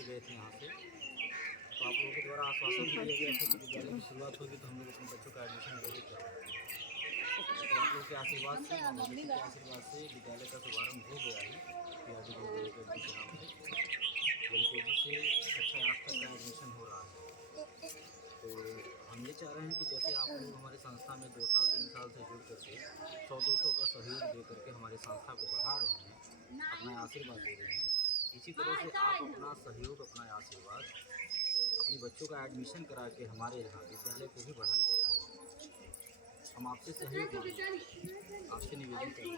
के गए थे यहाँ से। तो आप लोगों के द्वारा आश्वासन दिया गया था कि विद्यालय की शुरुआत होगी तो हम लोग अपने बच्चों का एडमिशन जरूर करवाएंगे। तो आप लोग के आशीर्वाद से, माँ भगवती के आशीर्वाद से विद्यालय का शुभारंभ हो गया है। PRD विद्यालय के नाम से LKG से कक्षा 8 तक का एडमिशन हो रहा है। तो हम ये चाह रहे हैं कि जैसे आप लोग हमारे संस्था में 2 साल 3 साल से जुड़ करके 100-200 का सहयोग दे करके हमारे संस्था को बढ़ा रहे हैं, अपना आशीर्वाद दे रहे हैं, इसी तरह से आप अपना सहयोग, अपना आशीर्वाद अपने बच्चों का एडमिशन करा के हमारे यहाँ विद्यालय को भी बढ़ाने का कार्य करें। हम आपसे सहयोग मांगें, आपसे निवेदन करें।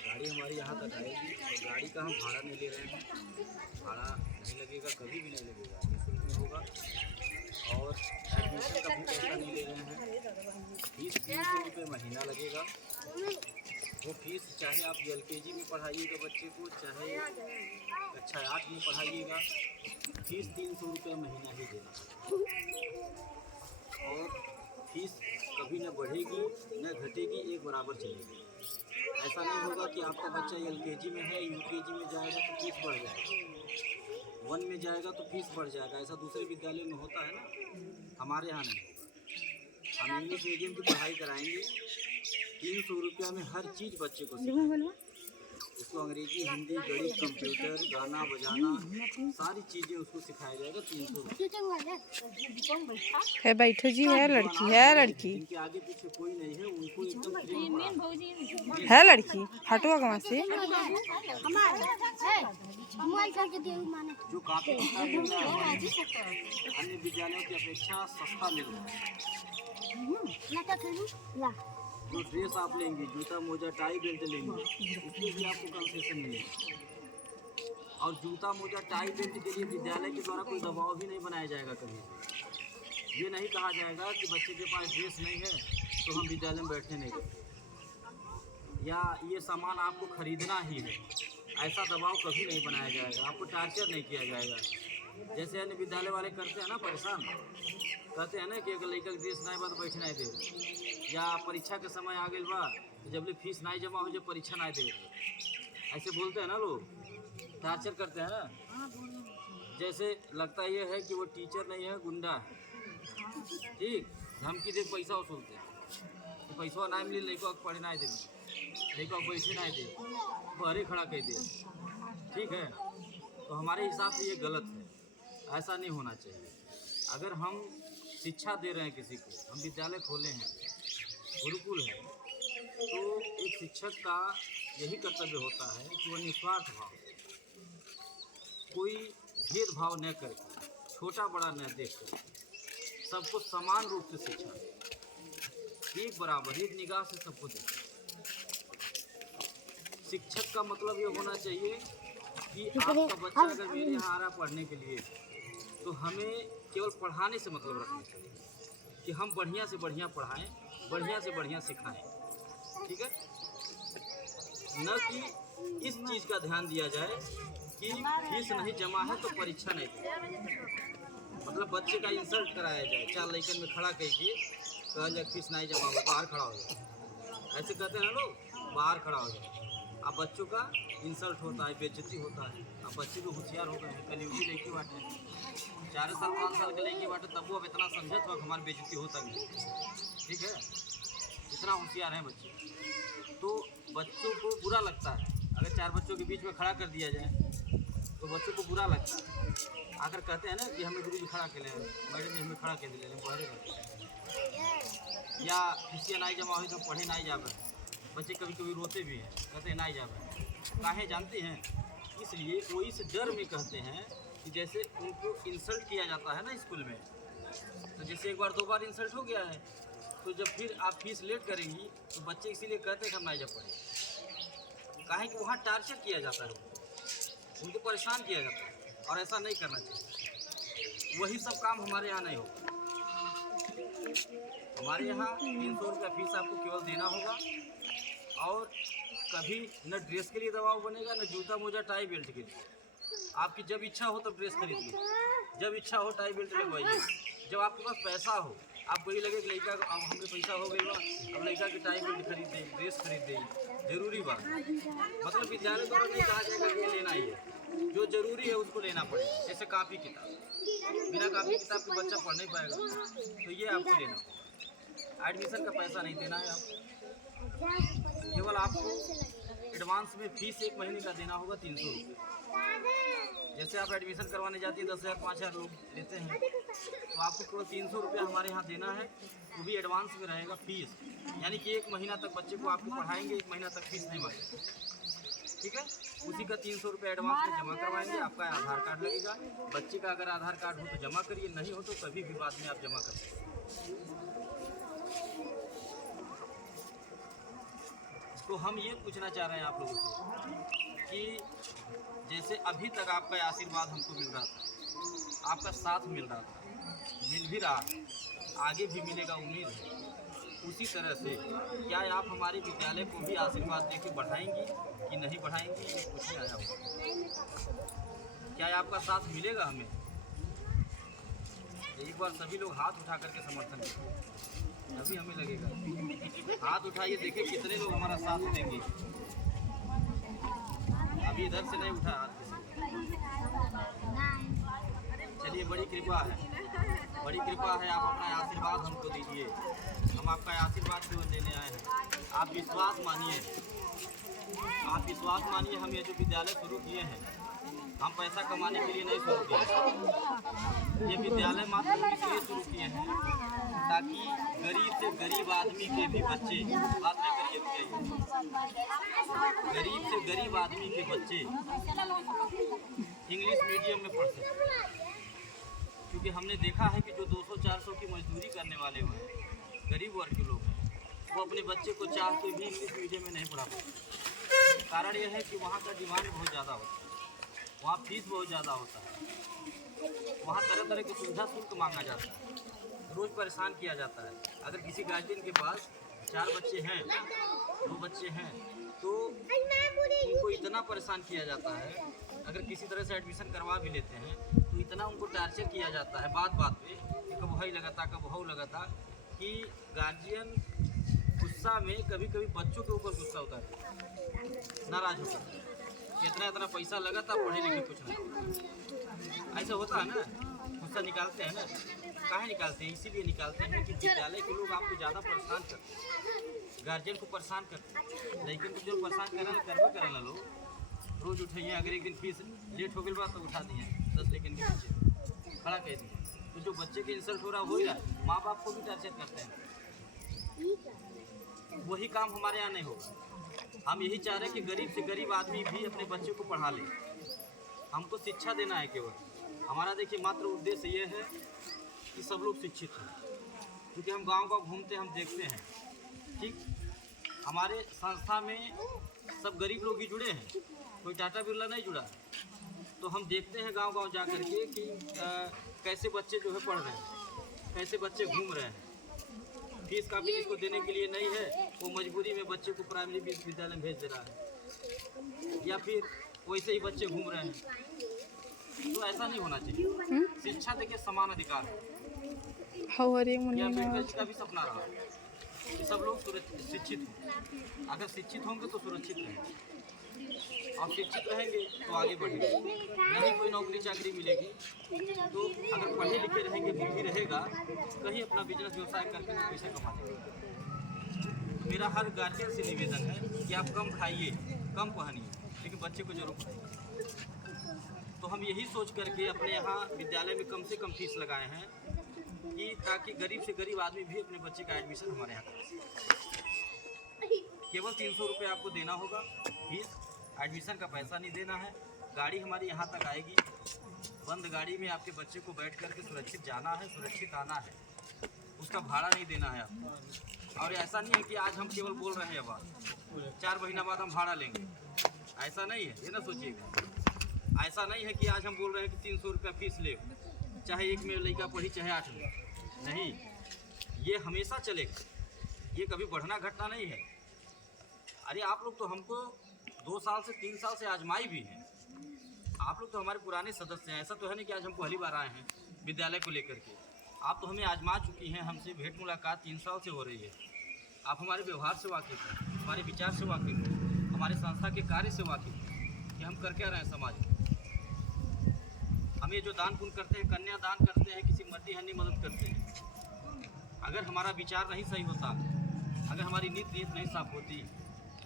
गाड़ी हमारी यहाँ तक आएगी और गाड़ी का हम भाड़ा नहीं ले रहे हैं, भाड़ा नहीं लगेगा, कभी भी नहीं लगेगा, निःशुल्क में होगा। और एडमिशन का भी पैसा नहीं ले रहे हैं। फीस 300 रुपये महीना लगेगा। वो फीस चाहे आप LKG में पढ़ाइएगा बच्चे को, चाहे कक्षा 8 में पढ़ाइएगा, फीस 300 रुपये महीना ही देना। और फीस कभी न बढ़ेगी न घटेगी, एक बराबर चलेगी। ऐसा नहीं होगा कि आपका बच्चा LKG में है, UKG में जाएगा तो फीस बढ़ जाएगा, 1 में जाएगा तो फीस बढ़ जाएगा। ऐसा दूसरे विद्यालय में होता है ना, हमारे यहाँ नहीं होगा। हम इंग्लिश मीडियम की पढ़ाई कराएंगे, 300 रुपया में हर चीज़ बच्चे को सिखाएंगे। उसको अंग्रेजी, हिंदी, गणित, कंप्यूटर, गाना बजाना, सारी चीज़ें उसको सिखाया जाएगा 300 रुपये। है बैठो जी, है लड़की, है लड़की, इनके आगे पीछे कोई नहीं है, उनको एकदम फ्री में पढ़ाएंगे। है लड़की, हटो वहाँ से। जो काफी अन्य विद्यालयों की अपेक्षा सस्ता मिल रहा है। जो ड्रेस आप लेंगे, जूता मोजा टाई बेल्ट लेंगे, उसमें भी आपको कंसेशन मिलेगा। और जूता मोजा टाई बेल्ट के लिए विद्यालय के द्वारा कोई दबाव भी नहीं बनाया जाएगा। कभी ये नहीं कहा जाएगा कि बच्चे के पास ड्रेस नहीं है तो हम विद्यालय में बैठने नहीं देंगे, या ये सामान आपको खरीदना ही है, ऐसा दबाव कभी नहीं बनाया जाएगा। आपको टार्चर नहीं किया जाएगा। जैसे अन्य विद्यालय वाले करते हैं ना, परेशान कहते हैं ना कि अगर लड़का ड्रेस नहीं बा तो बैठ नहीं दे, या परीक्षा के समय आ गई बा तो जब ले फीस नहीं जमा हो जब परीक्षा नहीं दे, ऐसे बोलते हैं ना लोग, टार्चर करते हैं ना। जैसे लगता ये है कि वो टीचर नहीं है, गुंडा है, ठीक, धमकी दे पैसा वसूलते हैं तो पैसा नहीं मिले लड़का को पढ़े नहीं दे, लड़का को बैठे नहीं दे, पहरे खड़ा कर दे, ठीक है। तो हमारे हिसाब से ये गलत है, ऐसा नहीं होना चाहिए। अगर हम शिक्षा दे रहे हैं किसी को, हम विद्यालय खोले हैं, गुरुकुल है, तो एक शिक्षक का यही कर्तव्य होता है कि वह निस्वार्थ भाव, कोई भेदभाव न करके, छोटा बड़ा न देख कर, सबको समान रूप से शिक्षा दे, एक बराबर, एक निगाह से सबको देखे। शिक्षक का मतलब ये होना चाहिए कि आपका बच्चा अगर मेरे यहाँ आ रहा पढ़ने के लिए तो हमें केवल पढ़ाने से मतलब रखना चाहिए कि हम बढ़िया से बढ़िया पढ़ाएं, बढ़िया से बढ़िया सिखाएं, ठीक है। न कि इस चीज़ का ध्यान दिया जाए कि फीस नहीं जमा है तो परीक्षा नहीं दी, मतलब बच्चे का इंसल्ट कराया जाए, 4 लड़कन में खड़ा करके कहा जाए फीस नहीं जमा हो, बाहर खड़ा हो जाए, ऐसे कहते हैं लोग, बाहर खड़ा हो जाए। अब बच्चों का इंसल्ट होता है, बेइज्जती होता है। अब बच्चे भी होशियार हो गए हैं, कलयुगी लड़की बाटे, 4 साल 5 साल के लड़की बाटे, तब वो अब इतना समझत हो हमारी बेइज्जती होता नहीं, ठीक है, इतना होशियार है बच्चे। तो बच्चों को बुरा लगता है अगर 4 बच्चों के बीच में खड़ा कर दिया जाए, तो बच्चों को बुरा लगता है। आकर कहते हैं ना कि हमें गुरु जी खड़ा कर ले, मैडम जी हमें खड़ा कर दिले, या फीसिया नहीं जमा हुई तो पढ़े नहीं जावे, बच्चे कभी कभी रोते भी हैं, कहते हैं नहीं जावे, काहे जानते हैं, इसलिए वो इस डर में कहते हैं कि जैसे उनको इंसल्ट किया जाता है ना स्कूल में, तो जैसे 1 बार 2 बार इंसल्ट हो गया है तो जब फिर आप फीस लेट करेंगी तो बच्चे इसीलिए कहते हैं कि हम नहीं जा पढ़े, काहे कि वहाँ टार्चर किया जाता है, उनको परेशान किया जाता है, और ऐसा नहीं करना चाहिए। वही सब काम हमारे यहाँ नहीं होगा। हमारे यहाँ 300 रुपया फीस आपको केवल देना होगा, और कभी न ड्रेस के लिए दबाव बनेगा, न जूता मोजा टाई बेल्ट के लिए। आपकी जब इच्छा हो तब ड्रेस खरीदिए, जब इच्छा हो टाई बेल्ट लगवाइए, जब आपके पास पैसा हो, आपको ये लगे कि लड़का अब हमें पैसा हो गई बा, अब लड़का की टाई बेल्ट खरीद दें, ड्रेस खरीद दें, जरूरी बात। मतलब विद्यालय द्वारा नहीं कहा जाएगा कि ये लेना ही है, जरूरी है उसको लेना पड़ेगा। जैसे कापी किताब, बिना कापी किताब के बच्चा पढ़ नहीं पाएगा, तो ये आपको लेना होगा। एडमिशन का पैसा नहीं देना है आपको, केवल आपको एडवांस में फीस 1 महीने का देना होगा 300 रुपये। जैसे आप एडमिशन करवाने जाती है 10,000 5,000 लोग लेते हैं, तो आपको केवल 300 रुपये हमारे यहाँ देना है, वो भी एडवांस में रहेगा फीस। यानी कि 1 महीना तक बच्चे को आपको पढ़ाएंगे, 1 महीना तक फीस नहीं मांगेंगे, ठीक है। उसी का 300 रुपये एडवांस में जमा करवाएंगे। आपका आधार कार्ड लगेगा, बच्चे का अगर आधार कार्ड हो तो जमा करिए, नहीं हो तो कभी भी बाद में आप जमा कर सकते हैं। तो हम ये पूछना चाह रहे हैं आप लोगों से कि जैसे अभी तक आपका आशीर्वाद हमको मिल रहा था, आपका साथ मिल रहा था, मिल भी रहा है, आगे भी मिलेगा उम्मीद है, उसी तरह से क्या आप हमारे विद्यालय को भी आशीर्वाद दे के बढ़ाएंगी कि नहीं बढ़ाएंगी, ये पूछने आया हूँ। क्या आपका साथ मिलेगा हमें? एक बार सभी लोग हाथ उठा करके समर्थन करें, तभी हमें लगेगा। हाथ उठाइए, देखिए कितने लोग हमारा साथ देंगे। अभी इधर से नहीं उठा हाथ किसी। चलिए, बड़ी कृपा है, बड़ी कृपा है, आप अपना आशीर्वाद हमको दीजिए। हम आपका आशीर्वाद क्यों लेने आए हैं? आप विश्वास मानिए, आप विश्वास मानिए। हम ये जो विद्यालय शुरू किए हैं, हम पैसा कमाने के लिए नहीं शुरू किए। ये विद्यालय मात्र इसलिए शुरू किए हैं ताकि गरीब से गरीब आदमी के भी बच्चे, बात नहीं करिए, गरीब से गरीब आदमी के बच्चे इंग्लिश मीडियम में पढ़ सकें। क्योंकि हमने देखा है कि जो 200-400 की मजदूरी करने वाले हुए हैं, गरीब वर्ग के लोग हैं, वो अपने बच्चे को चाह के भी इंग्लिश मीडियम में नहीं पढ़ा पाते। कारण यह है कि वहाँ का डिमांड बहुत ज़्यादा होता है, वहाँ फीस बहुत ज़्यादा होता है, वहाँ तरह तरह की सुविधा शुल्क मांगा जाता है, रोज़ परेशान किया जाता है। अगर किसी गार्जियन के पास 4 बच्चे हैं, 2 बच्चे हैं, तो उनको इतना परेशान किया जाता है। अगर किसी तरह से एडमिशन करवा भी लेते हैं तो इतना उनको टार्चर किया जाता है बात बात पे कि कब वही लगाता, कब वह लगाता, कि गार्जियन गुस्सा में कभी कभी बच्चों के ऊपर गुस्सा उतारते, नाराज होता है कि इतना पैसा लगा था, पढ़े लिखे कुछ नहीं। ऐसा होता है ना, गुस्सा निकालते हैं ना। काहे निकालते हैं? इसीलिए निकालते हैं कि विद्यालय के लोग आपको ज़्यादा परेशान करते हैं, गार्जियन को परेशान करते हैं। लेकिन जो परेशान करना लोग रोज़ उठाइए, अगर एक दिन फीस लेट हो गई बात तो उठा दिए 10 लेकिन के बच्चे खड़ा कह दिए, तो जो बच्चे के इंसल्ट हो रहा हो ही रहा है, माँ बाप को भी टार्चर करते हैं। वही काम हमारे यहाँ नहीं होगा। हम यही चाह रहे हैं कि गरीब से गरीब आदमी भी अपने बच्चे को पढ़ा ले। हमको शिक्षा देना है केवल, हमारा देखिए मात्र उद्देश्य ये है कि सब लोग शिक्षित हों। क्योंकि हम गांव-गांव घूमते हैं, हम देखते हैं, ठीक, हमारे संस्था में सब गरीब लोग ही जुड़े हैं, कोई टाटा बिरला नहीं जुड़ा। तो हम देखते हैं गांव-गांव जा कर के कि कैसे बच्चे जो है पढ़ रहे हैं, कैसे बच्चे घूम रहे हैं। फीस काफ़ी जिसको देने के लिए नहीं है, वो मजबूरी में बच्चे को प्राइमरी विद्यालय में भेज दे रहा है, या फिर वैसे ही बच्चे घूम रहे हैं। तो ऐसा नहीं होना चाहिए। शिक्षा देखिए समान अधिकार है। ये अम्बेडकर जी का भी सपना रहा कि सब लोग शिक्षित हों। अगर शिक्षित होंगे तो सुरक्षित रहेंगे, और शिक्षित रहेंगे तो आगे बढ़ेंगे। नहीं कोई नौकरी चाकरी मिलेगी तो अगर पढ़े लिखे रहेंगे, बुद्धि रहेगा, कहीं अपना बिजनेस व्यवसाय करके पैसे कमा लेंगे। मेरा हर गार्जियन से निवेदन है कि आप कम खाइए, कम पहनिए, लेकिन बच्चे को जरूर पढ़ाइए। तो हम यही सोच करके अपने यहाँ विद्यालय में कम से कम फीस लगाए हैं कि ताकि गरीब से गरीब आदमी भी अपने बच्चे का एडमिशन हमारे यहाँ करा सके। केवल 300 रुपये आपको देना होगा फीस, एडमिशन का पैसा नहीं देना है। गाड़ी हमारी यहाँ तक आएगी, बंद गाड़ी में आपके बच्चे को बैठ करके सुरक्षित जाना है, सुरक्षित आना है, उसका भाड़ा नहीं देना है आपको। और ऐसा नहीं है कि आज हम केवल बोल रहे हैं, बात 4 महीना बाद हम भाड़ा लेंगे, ऐसा नहीं है, ये ना सोचिएगा। ऐसा नहीं है कि आज हम बोल रहे हैं कि 300 रुपया फीस ले, चाहे 1 में लड़का पढ़ी चाहे 8 में, नहीं, ये हमेशा चलेगा, ये कभी बढ़ना घटना नहीं है। अरे आप लोग तो हमको 2 साल से 3 साल से आजमाई भी हैं, आप लोग तो हमारे पुराने सदस्य हैं। ऐसा तो है नहीं कि आज हम पहली बार आए हैं विद्यालय को लेकर के। आप तो हमें आजमा चुकी हैं, हमसे भेंट मुलाकात 3 साल से हो रही है। आप हमारे व्यवहार से वाकिफ़ हैं, हमारे विचार से वाकिफ़ हैं, हमारे संस्था के कार्य से वाकिफ़ हैं कि हम कर क्या रहे हैं समाज में। हम ये जो दान पुण्य करते हैं, कन्यादान करते हैं, किसी मर्दी हन्नी मदद करते हैं, अगर हमारा विचार नहीं सही होता, अगर हमारी नीयत नहीं साफ होती,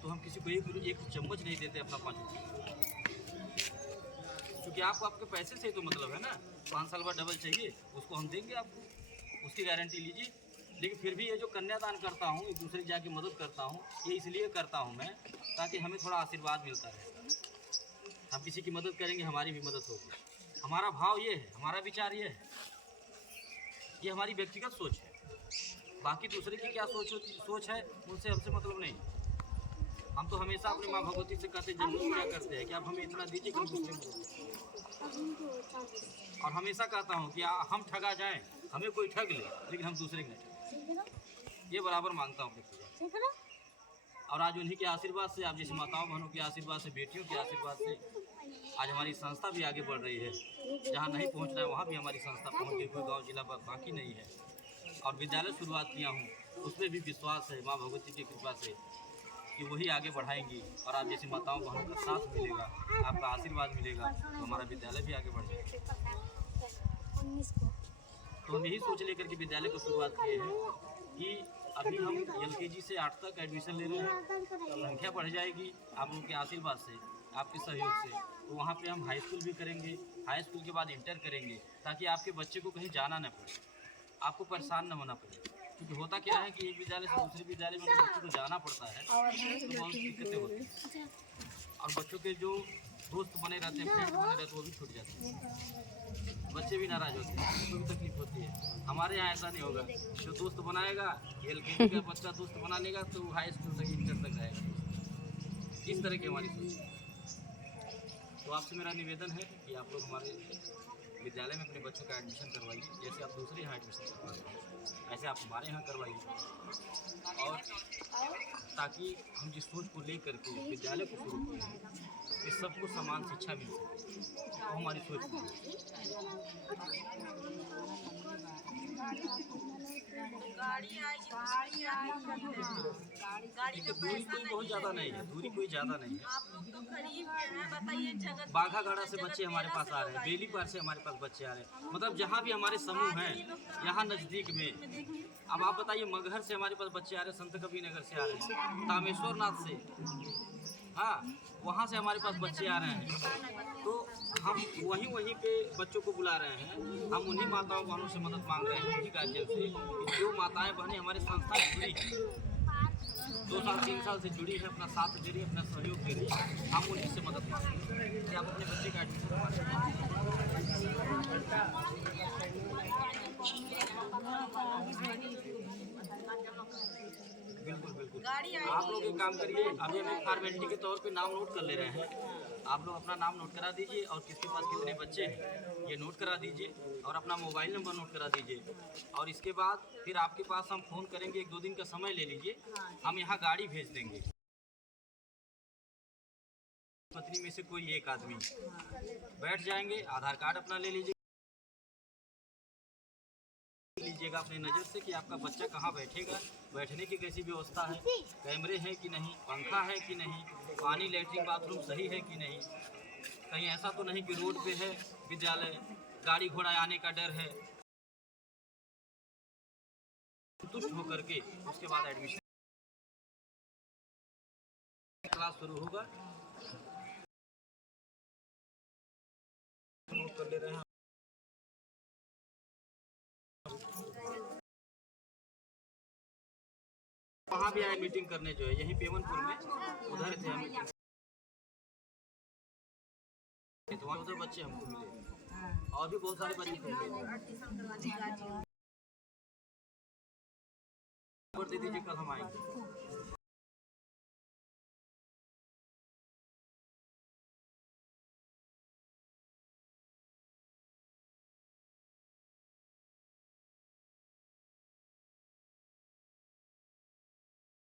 तो हम किसी को एक चम्मच नहीं देते अपना 5 रुपये। क्योंकि आपको आपके पैसे से ही तो मतलब है ना, 5 साल बाद डबल चाहिए, उसको हम देंगे आपको, उसकी गारंटी लीजिए। लेकिन फिर भी ये जो कन्यादान करता हूँ, एक दूसरे की जाके मदद करता हूँ, ये इसलिए करता हूँ मैं, ताकि हमें थोड़ा आशीर्वाद मिलता रहे। हम किसी की मदद करेंगे, हमारी भी मदद होगी। हमारा भाव ये है, हमारा विचार ये है, ये हमारी व्यक्तिगत सोच है। बाकी दूसरे की क्या सोच है, उनसे हमसे मतलब नहीं। हम तो हमेशा अपनी माँ भगवती से कहते, जब क्या करते हैं कि आप हमें इतना दीजिए कि हम दूसरे को। और हमेशा कहता हूँ कि हम ठगा जाएं, हमें कोई ठग ले, लेकिन हम दूसरे को नहीं, ये बराबर मांगता हूँ। और आज उन्हीं के आशीर्वाद से, आप जैसे माताओं बहनों के आशीर्वाद से, बेटियों के आशीर्वाद से आज हमारी संस्था भी आगे बढ़ रही है। जहाँ नहीं पहुँचना है वहाँ भी हमारी संस्था पहुँच गई, कोई गाँव जिला बाकी नहीं है। और विद्यालय शुरुआत किया हूँ, उसमें भी विश्वास है माँ भगवती की कृपा से कि वही आगे बढ़ाएंगी। और आप जैसी माताओं बहनों का साथ मिलेगा, आपका आशीर्वाद मिलेगा, तो हमारा विद्यालय भी आगे बढ़ जाएगा। तो हम यही सोच लेकर के विद्यालय को शुरुआत किए हैं कि अभी हम LKG से 8 तक एडमिशन ले रहे हैं। संख्या बढ़ जाएगी आप लोगों के आशीर्वाद से, आपके सहयोग से, तो वहाँ पे हम हाई स्कूल भी करेंगे, हाई स्कूल के बाद इंटर करेंगे, ताकि आपके बच्चे को कहीं जाना न पड़े, आपको परेशान न होना पड़े। क्योंकि होता क्या है कि एक विद्यालय से दूसरे विद्यालय में बच्चों को जाना पड़ता है, तो बहुत दिक्कतें होती हैं। और बच्चों के जो दोस्त बने रहते हैं, फ्रेंड बने रहते हैं, वो भी छूट जाते हैं, बच्चे भी नाराज होते हैं, उनको भी तकलीफ होती है। हमारे यहाँ ऐसा नहीं होगा, जो दोस्त बनाएगा, LKG का बच्चा दोस्त बना लेगा, तो हाई स्कूल तक इंटर तक जाएगा। इस तरह की हमारी सोच है। तो आपसे मेरा निवेदन है कि आप लोग हमारे विद्यालय में अपने बच्चों का एडमिशन करवाइए। जैसे आप दूसरे यहाँ एडमिशन करवाइए, ऐसे आप हमारे यहाँ करवाइए। और ताकि हम जिस सोच को लेकर के विद्यालय को शुरू किए हैं, इस सबको समान शिक्षा मिल सके, तो हमारी सोच दूरी कोई बहुत ज़्यादा नहीं है, दूरी कोई ज़्यादा नहीं है। बाघागढ़ा से बच्चे हमारे पास आ रहे हैं, बेलीपार से हमारे पास बच्चे आ रहे हैं, मतलब जहाँ भी हमारे समूह हैं यहाँ नज़दीक में। अब आप बताइए, मगहर से हमारे पास बच्चे आ रहे हैं, संत कबीर नगर से आ रहे हैं, तामेश्वर नाथ से, हाँ वहाँ से हमारे पास बच्चे आ रहे हैं। तो हम वहीं पे बच्चों को बुला रहे हैं। हम उन्हीं माताओं बहनों से मदद मांग रहे हैं, उन्हीं गार्जियन से, जो माताएं बहनें हमारे संस्था से जुड़ी हैं, 2 साल 3 साल से जुड़ी है, अपना साथ दे रही है, अपना सहयोग दे रही है, हम उन्हीं से मदद मांग रहे हैं कि आप अपने बच्चे का एडमिशन बिल्कुल। आप लोग एक काम करिए, अभी हम फॉर्मेलिटी के तौर पे नाम नोट कर ले रहे हैं। आप लोग अपना नाम नोट करा दीजिए, और किसके पास कितने बच्चे हैं ये नोट करा दीजिए, और अपना मोबाइल नंबर नोट करा दीजिए। और इसके बाद फिर आपके पास हम फ़ोन करेंगे, 1-2 दिन का समय ले लीजिए, हम यहाँ गाड़ी भेज देंगे। पत्नी में से कोई एक आदमी बैठ जाएंगे, आधार कार्ड अपना ले लीजिएगा अपनी नज़र से कि आपका बच्चा कहाँ बैठेगा, बैठने की कैसी व्यवस्था है, कैमरे हैं कि नहीं, पंखा है कि नहीं, पानी लैट्रिन बाथरूम सही है कि नहीं, कहीं ऐसा तो नहीं कि रोड पे है विद्यालय, गाड़ी घोड़ा आने का डर है। संतुष्ट होकर के उसके बाद एडमिशन क्लास शुरू होगा। नोट कर ले रहे हैं। वहाँ भी आए मीटिंग करने, जो है यहीं पेमनपुर में, उधर थे हम मीटिंग, तो वहाँ उधर बच्चे हमको मिले, और भी बहुत सारे बच्चे को मिले। दे दीजिए, कल हम आएंगे।